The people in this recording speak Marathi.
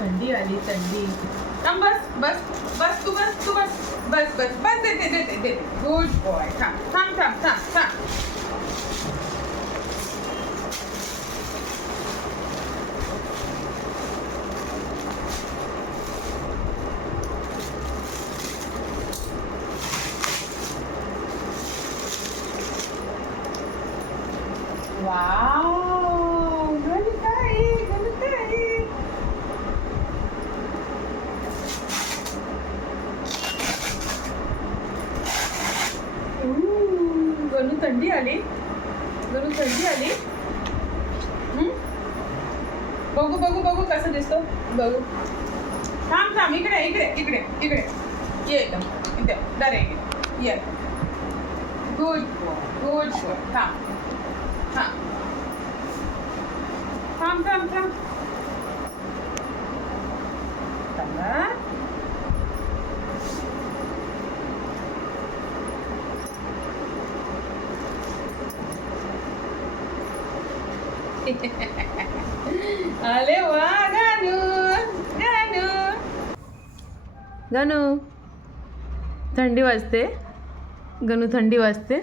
थंडी आली थंडी. थांब बस बस बस तू बस तू बस बस बस बस देते देते देते. Good boy. थांब थांब थांब थांब थांब. वाव गणताई गणताई. गणू थंडी आली. गणू थंडी आली. बघू बघू बघू कसं दिसतो बघू. थांब थांब इकडे इकडे इकडे इकडे ये एकदम इथे दरे ये. गुड गुड थांब थांब थांब थांब थांब थांबा. अरे वा गानू गानू गानू. थंडी वाजते. गणू थंडी वाजते.